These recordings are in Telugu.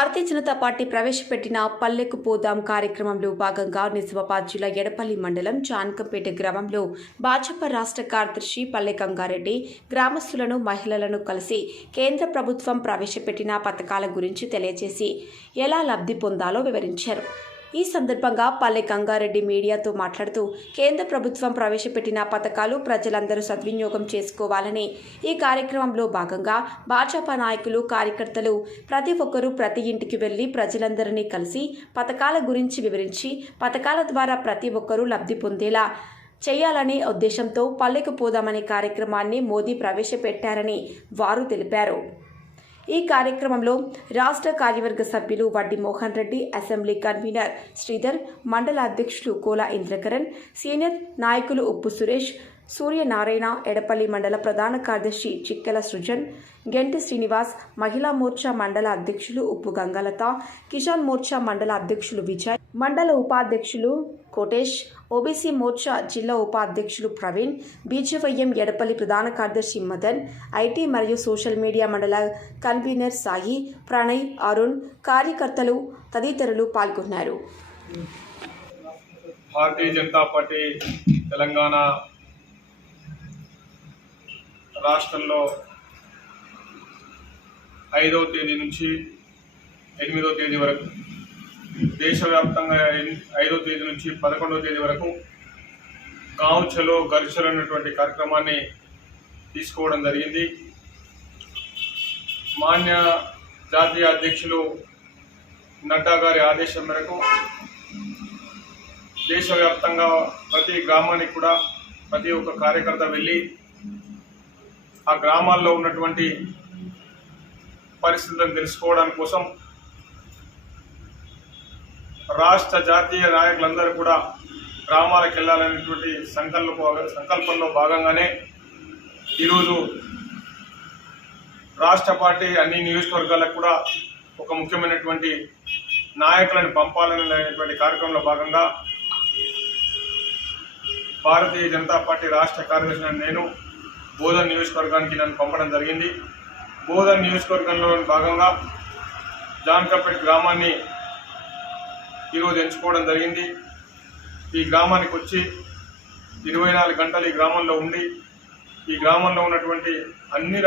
భారతీయ జనతా పార్టీ ప్రవేశపెట్టిన పల్లెకు పోదాం కార్యక్రమంలో భాగంగా నిజామాబాద్ జిల్లా ఎడపల్లి మండలం చాన్కంపేట గ్రామంలో భాజపా రాష్ట్ర కార్యదర్శి పల్లె గంగారెడ్డి గ్రామస్తులను మహిళలను కలిసి కేంద్ర ప్రభుత్వం ప్రవేశపెట్టిన పథకాల గురించి తెలియజేసి ఎలా లబ్ధి పొందాలో వివరించారు. ఈ సందర్భంగా పల్లె గంగారెడ్డి మీడియాతో మాట్లాడుతూ కేంద్ర ప్రభుత్వం ప్రవేశపెట్టిన పథకాలు ప్రజలందరూ సద్వినియోగం చేసుకోవాలని, ఈ కార్యక్రమంలో భాగంగా భాజపా నాయకులు కార్యకర్తలు ప్రతి ఒక్కరూ ప్రతి ఇంటికి వెళ్లి ప్రజలందరినీ కలిసి పథకాల గురించి వివరించి పథకాల ద్వారా ప్రతి ఒక్కరూ లబ్ధి పొందేలా చేయాలనే ఉద్దేశంతో పల్లెకు పోదామనే కార్యక్రమాన్ని మోదీ ప్రవేశపెట్టారని వారు తెలిపారు. ఈ కార్యక్రమంలో రాష్ట్ర కార్యవర్గ సభ్యులు వడ్డి మోహన్ రెడ్డి, అసెంబ్లీ కన్వీనర్ శ్రీధర్, మండల అధ్యక్షులు కోలా ఇంద్రకరణ్, సీనియర్ నాయకులు ఉప్పు సురేష్, సూర్యనారాయణ, ఎడపల్లి మండల ప్రధాన కార్యదర్శి చిక్కెల సృజన్, గెంటి శ్రీనివాస్, మహిళా మోర్చా మండల అధ్యక్షులు ఉప్పు గంగలత, కిసాన్ మోర్చా మండల అధ్యక్షులు విజయ్, మండల ఉపాధ్యక్షులు కోటేష్, ఓబీసీ మోర్చా జిల్లా ఉపాధ్యక్షులు ప్రవీణ్, బీజేవైఎం ఎడపల్లి ప్రధాన కార్యదర్శి మదన్, ఐటీ మరియు సోషల్ మీడియా మండల కన్వీనర్ సాయి, ప్రణయ్, అరుణ్, కార్యకర్తలు తదితరులు పాల్గొన్నారు. భారతీయ జనతా పార్టీ తెలంగాణ రాష్ట్రంలో 5వ తేదీ నుంచి 8వ తేదీ వరకు, దేశవ్యాప్తంగా 5వ తేదీ నుంచి 11వ తేదీ వరకు గావ్ చలో ఘర్ చలో అనేటువంటి కార్యక్రమాన్ని తీసుకోవడం జరిగింది. మాన్య జాతీయ అధ్యక్షులు నడ్డా గారి ఆదేశం మేరకు దేశవ్యాప్తంగా ప్రతి గ్రామానికి కూడా ప్రతి ఒక్క కార్యకర్త వెళ్ళి ఆ గ్రామాల్లో ఉన్నటువంటి పరిస్థితులను తెలుసుకోవడానికి కోసం రాష్ట్ర జాతీయ నాయకులందరూ కూడా గ్రామాలకు వెళ్ళాలనేటువంటి సంకల్పంలో భాగంగానే ఈరోజు రాష్ట్ర పార్టీ అన్ని నియోజకవర్గాలకు కూడా ఒక ముఖ్యమైనటువంటి నాయకులను పంపాలనేటువంటి కార్యక్రమంలో భాగంగా భారతీయ జనతా పార్టీ రాష్ట్ర కార్యదర్శి నేను బోధన్ నియోజకవర్గానికి నన్ను పంపడం జరిగింది. బోధన్ నియోజకవర్గంలో భాగంగా జాన్కంపేట గ్రామాన్ని ఈరోజు ఎంచుకోవడం జరిగింది. ఈ గ్రామానికి వచ్చి 24 గంటలు ఈ గ్రామంలో ఉండి ఈ గ్రామంలో ఉన్నటువంటి అన్ని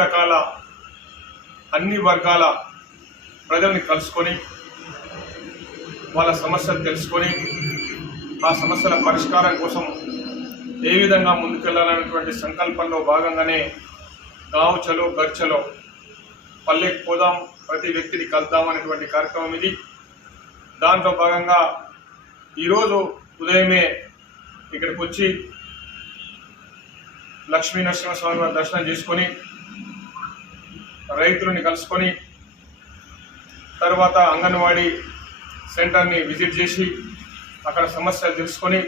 వర్గాల ప్రజల్ని కలుసుకొని వాళ్ళ సమస్యలు తెలుసుకొని ఆ సమస్యల పరిష్కారం కోసం ఏ విధంగా ముందుకెళ్లాలనేటువంటి సంకల్పంలో భాగంగానే గావ్ చలో ఘర్ చలో పల్లెకు పోదాం, ప్రతి వ్యక్తిని కలుద్దాం అనేటువంటి కార్యక్రమం ఇది. దాంట్లో భాగంగా ఈరోజు ఉదయమే ఇక్కడికి వచ్చి లక్ష్మీ నరసింహస్వామి వారి దర్శనం చేసుకొని రైతులని కలుసుకొని తర్వాత అంగన్వాడీ సెంటర్ని విజిట్ చేసి అక్కడ సమస్యలు తెలుసుకొని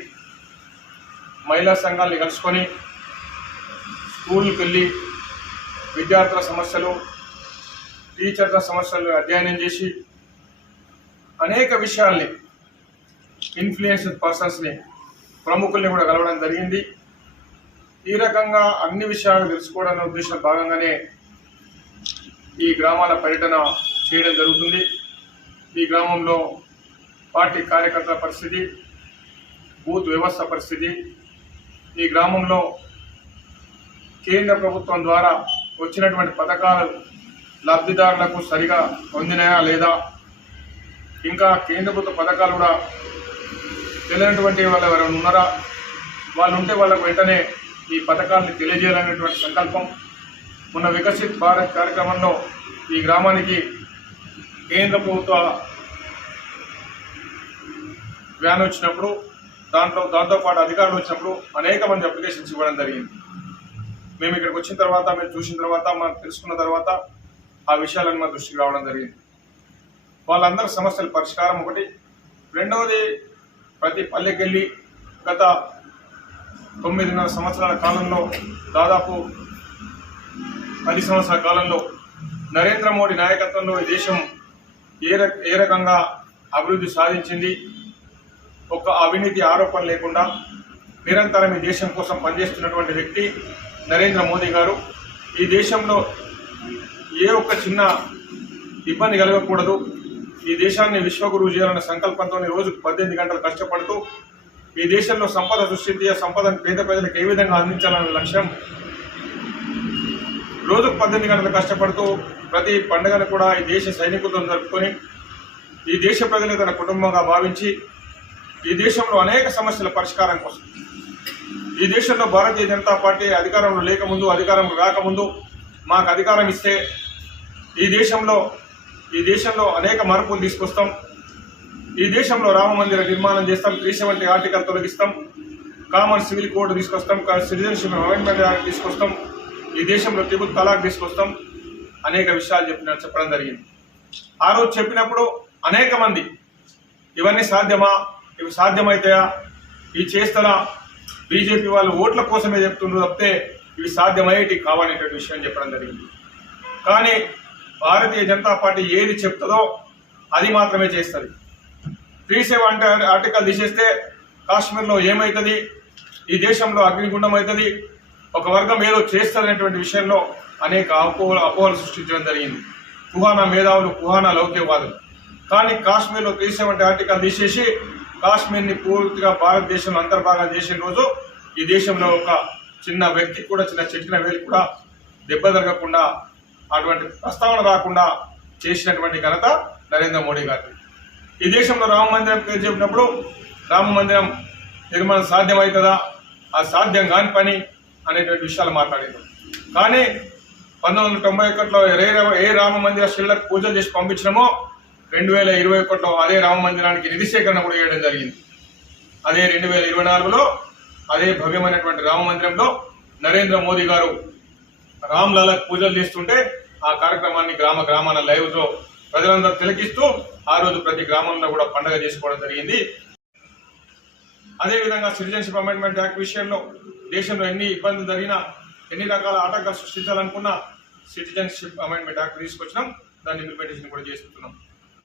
మహిళా సంఘాలని కలుసుకొని స్కూల్కి వెళ్ళి విద్యార్థుల సమస్యలు, టీచర్ల సమస్యలు అధ్యయనం చేసి అనేక విషయాల్ని ఇన్ఫ్లుయెన్స్ పర్సన్స్ని ప్రముఖుల్ని కూడా కలవడం జరిగింది. ఈ రకంగా అన్ని విషయాలు తెలుసుకోవడం ఉద్దేశం భాగంగానే ఈ గ్రామాల పర్యటన చేయడం జరుగుతుంది. ఈ గ్రామంలో పార్టీ కార్యకర్తల పరిస్థితి, బూత్ వ్యవస్థ పరిస్థితి, ఈ గ్రామంలో కేంద్ర ప్రభుత్వం ద్వారా వచ్చినటువంటి పథకాలు లబ్ధిదారులకు సరిగా పొందినాయా లేదా, ఇంకా కేంద్ర ప్రభుత్వ పథకాలు కూడా తెలియనటువంటి వాళ్ళు ఎవరైనా ఉన్నారా, వాళ్ళు ఉంటే వాళ్ళకు వెంటనే ఈ పథకాలను తెలియజేయాలనేటువంటి సంకల్పం. మొన్న వికసిత్ భారత్ కార్యక్రమంలో ఈ గ్రామానికి కేంద్ర ప్రభుత్వ వ్యాన్ వచ్చినప్పుడు దాంతోపాటు అధికారులు వచ్చినప్పుడు అనేక మంది అప్లికేషన్స్ ఇవ్వడం జరిగింది. మేము ఇక్కడికి వచ్చిన తర్వాత, మేము చూసిన తర్వాత, మనం తెలుసుకున్న తర్వాత ఆ విషయాలను మన దృష్టికి రావడం జరిగింది. వాళ్ళందరి సమస్యల పరిష్కారం ఒకటి. రెండవది, ప్రతి పల్లెకెళ్ళి గత 9.5 సంవత్సరాల కాలంలో, దాదాపు 10 సంవత్సరాల కాలంలో నరేంద్ర మోడీ నాయకత్వంలో ఈ దేశం ఏ రకంగా అభివృద్ధి సాధించింది, ఒక అవినీతి ఆరోపణ లేకుండా నిరంతరం ఈ దేశం కోసం పనిచేస్తున్నటువంటి వ్యక్తి నరేంద్ర మోదీ గారు. ఈ దేశంలో ఏ ఒక్క చిన్న ఇబ్బంది కలగకూడదు, ఈ దేశాన్ని విశ్వగురువు చేయాలన్న సంకల్పంతో రోజుకు 18 గంటలు కష్టపడుతూ ఈ దేశంలో సంపద సృష్టించి ఆ సంపదను పేద ప్రజలకు ఏ విధంగా అందించాలన్న లక్ష్యం, రోజుకు 18 గంటలు కష్టపడుతూ ప్రతి పండుగను కూడా ఈ దేశ సైనికులతో జరుపుకొని ఈ దేశ ప్రజలు తన కుటుంబంగా భావించి ఈ దేశంలో అనేక సమస్యల పరిష్కారం కోసం, ఈ దేశంలో భారతీయ జనతా పార్టీ అధికారంలో లేకముందు, అధికారంలో రాకముందు మాకు అధికారం ఇస్తే ఈ దేశంలో అనేక మార్పులు తీసుకొస్తాం, ఈ దేశంలో రామ మందిర నిర్మాణం చేస్తాం, 370 ఆర్టికల్ తొలగిస్తాం, కామన్ సివిల్ కోడ్ తీసుకొస్తాం, సిటిజన్షిప్ అమెండ్మెంట్ యాక్ట్ తీసుకొస్తాం, ఈ దేశంలో ట్రిపుల్ తలాక్ తీసుకొస్తాం, అనేక విషయాలు చెప్పడం జరిగింది. ఆ రోజు చెప్పినప్పుడు అనేక మంది ఇవన్నీ సాధ్యమా, ఇవి సాధ్యమవుతాయా, ఇవి చేస్తారా, బీజేపీ వాళ్ళు ఓట్ల కోసమే చెప్తుండ్రు తప్పితే ఇవి సాధ్యమయ్యేటి కావాలనేటువంటి విషయం చెప్పడం జరిగింది. కానీ భారతీయ జనతా పార్టీ ఏది చెప్తుందో అది మాత్రమే చేస్తుంది. 370 ఆర్టికల్ తీసేస్తే కాశ్మీర్లో ఏమవుతుంది, ఈ దేశంలో అగ్నిగుండం అవుతుంది, ఒక వర్గం ఏదో చేస్తుందనేటువంటి విషయంలో అనేక అపోహలు సృష్టించడం జరిగింది. కుహానా మేధావులు, కుహానా లౌక్యవాదులు. కానీ కాశ్మీర్లో 370 ఆర్టికల్ తీసేసి కాశ్మీర్ని పూర్తిగా భారతదేశంలో అంతర్భాగం చేసిన రోజు ఈ దేశంలో ఒక చిన్న వ్యక్తికి కూడా, చిన్న చెట్టిన వేలు కూడా దెబ్బ జరగకుండా, అటువంటి ప్రస్తావన రాకుండా చేసినటువంటి ఘనత నరేంద్ర మోడీ గారి. ఈ దేశంలో రామ మందిరం పేరు చెప్పినప్పుడు రామ మందిరం నిర్మాణం సాధ్యమవుతుందా, ఆ సాధ్యం కాని పని అనేటువంటి విషయాలు మాట్లాడారు. కానీ 1991లో ఏ రామ మందిర శిల్లకు పూజలు చేసి పంపించినామో 2021లో అదే రామ మందిరానికి నిధి సేకరణ కూడా చేయడం జరిగింది. అదే 2024లో అదే భవ్యమైనటువంటి రామ మందిరంలో నరేంద్ర మోదీ గారు రామ్ లల్లాకు పూజలు చేస్తుంటే ఆ కార్యక్రమాన్ని గ్రామాన లైవ్తో ప్రజలందరూ తిలకిస్తూ ఆ రోజు ప్రతి గ్రామంలో కూడా పండుగ చేసుకోవడం జరిగింది. అదేవిధంగా సిటిజన్షిప్ అమెండ్మెంట్ యాక్ట్ విషయంలో దేశంలో ఎన్ని ఇబ్బందులు జరిగినా, ఎన్ని రకాల ఆటంకాలు సృష్టించాలనుకున్నా సిటిజన్షిప్ అమెండ్మెంట్ యాక్ట్ తీసుకొచ్చినాం, దాన్ని ఇంప్లిమెంటేషన్ కూడా చేస్తున్నాం.